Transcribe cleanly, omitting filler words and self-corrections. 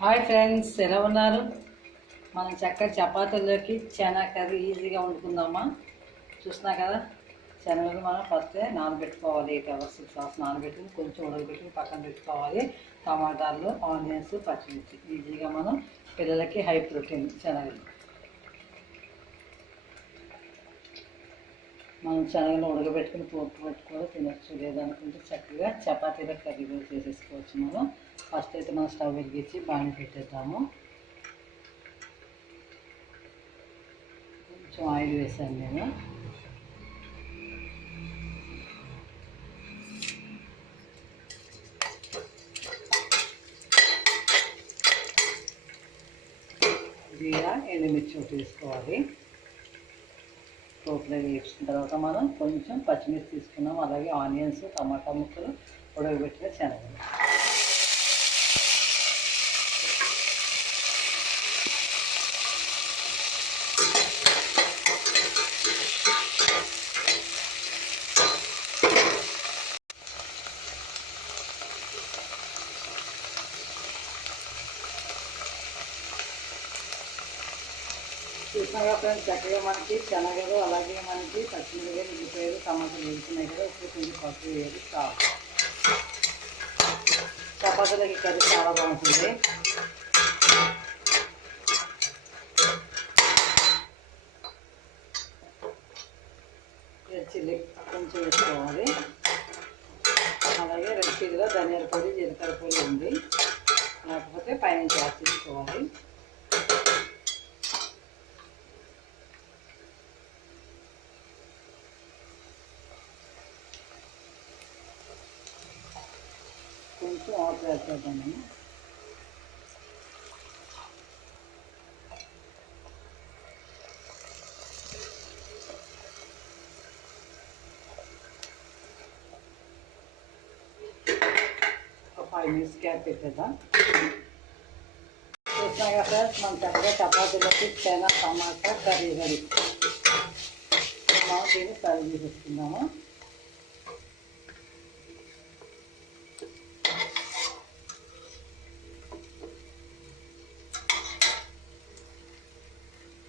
Hi friends, ఎలా ఉన్నారు? మనం చక్కగా చపాతీలోకి చనా కర్రీ ఈజీగా వండుకుందామా? చూసినా కదా, శనగలు మనం ఫస్ట్ నానబెట్టుకోవాలి. 8 hours 6 hours నానబెట్టుకుని కొంచెం ఉడకబెట్టుకుని పక్కన పెట్టుకోవాలి. టమాటాలు, ఆనియన్స్, పచ్చిమిర్చి ఈజీగా మనం పిల్లలకి హై ప్రోటీన్ శనగలు. మనం శనగలు ఉడకబెట్టుకుని పోపు పెట్టుకోవాలి, తినచ్చు. లేదనుకుంటే చక్కగా చపాతీల కర్రీ కూడా చేసేసుకోవచ్చు. మనం ఫస్ట్ అయితే మనం స్టవ్ వెలిగించి బాండి పెట్టేద్దాము. కొంచెం ఆయిల్ వేసాను నేను. జీరా, ఎండుమిర్చి ఒకటి వేసుకోవాలి. పోపులో వేసిన తర్వాత మనం కొంచెం పచ్చిమిర్చి తీసుకున్నాం, అలాగే ఆనియన్స్, టమాటా ముక్కలు, ఉడకబెట్టిన శనగలు. చూసినాగా ఫ్రెండ్స్, చక్కగా మనకి శనగలు, అలాగే మనకి పచ్చిమిరపకాయలు, ఉల్లిపాయలు, టమాటాలు వేసుకున్నాయి కదా. ఇప్పుడు కొంచెం పసుపు వేసి చాలు. చపాతీలకి కర్రీ చాలా బాగుంటుంది. రెడ్ చిల్లీ కొంచెం వేసుకోవాలి. అలాగే రెడ్ చిల్లీలో ధనియాల పొడి, జీలకర్ర పొడి ఉంది, లేకపోతే పైనుంచి యాడ్ చేసుకోవాలి. కొంచెం వాటర్ యాడ్ చేద్దామని. ఒక 5 minutes గ్యాప్ పెట్టేద్దాం. చూసినాగా ఫ్రెండ్స్, మనం చక్కగా చపాతీలోకి చనా టమాటా కర్రీ రెడీ. మనం దీన్ని సర్వ్ చేసేసుకుందాము.